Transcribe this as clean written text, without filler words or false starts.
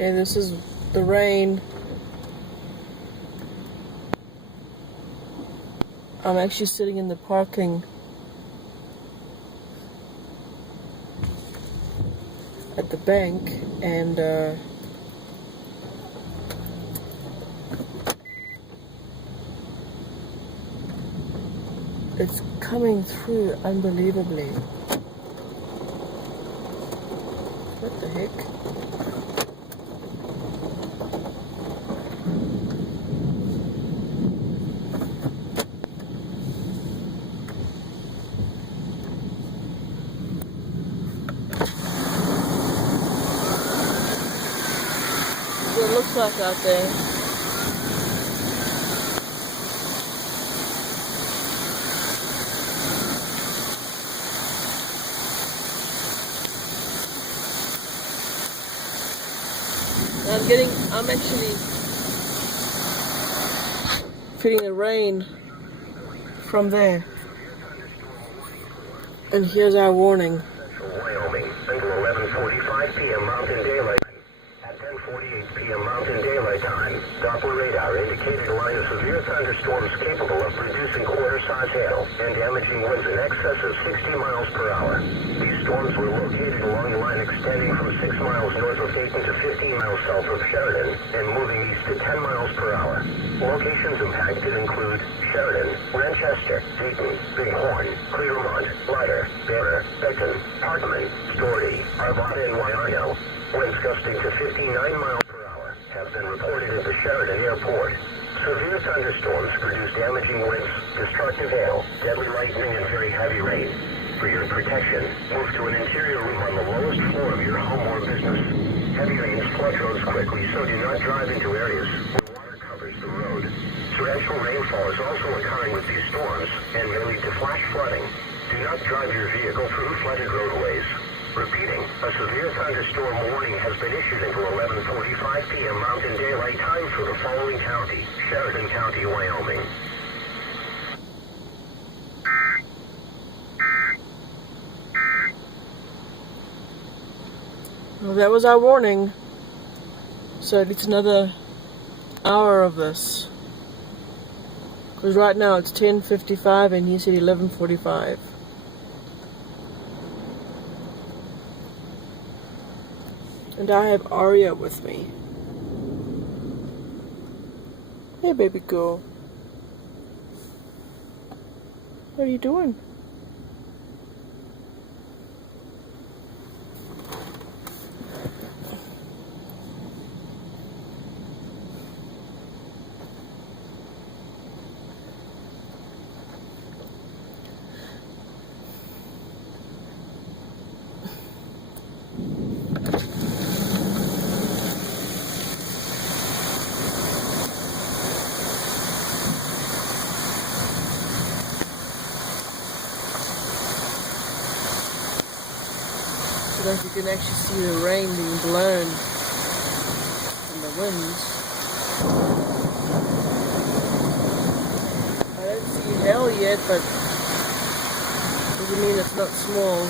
Okay, this is the rain. I'm actually sitting in the parking at the bank, and it's coming through unbelievably. What the heck? What it looks like out there. I'm actually feeling the rain from there. And here's our warning. Wyoming, until 11:45 p.m. Mountain Daylight. At 10:48 p.m. Mountain Daylight Time, Doppler radar indicated a line of severe thunderstorms capable of producing quarter-size hail and damaging winds in excess of 60 miles per hour. These storms were located along the line extending from 6 miles north of Dayton to 15 miles south of Sheridan and moving east to 10 miles per hour. Locations impacted include Sheridan, Manchester, Dayton, Bighorn, Clearmont, Leiter, Bearer, Beckton, Hartman, Doherty, Arvada, and Wyarno. Winds gusting to 59 miles per hour have been reported at the Sheridan Airport. Severe thunderstorms produce damaging winds, destructive hail, deadly lightning, and very heavy rain. For your protection, move to an interior room on the lowest floor of your home or business. Heavy rains flood roads quickly, so do not drive into areas where water covers the road. Torrential rainfall is also occurring with these storms and may lead to flash flooding. Do not drive your vehicle through flooded roadways. Repeating, a severe thunderstorm warning has been issued until 11:45 p.m. Mountain Daylight Time for the following county: Sheridan County, Wyoming. Well, that was our warning. So it's another hour of this. Because right now it's 10:55 and he said 11:45. And I have Aria with me. Hey, baby girl. What are you doing? So that you can actually see the rain being blown in the winds. I don't see hail yet, but doesn't mean it's not small.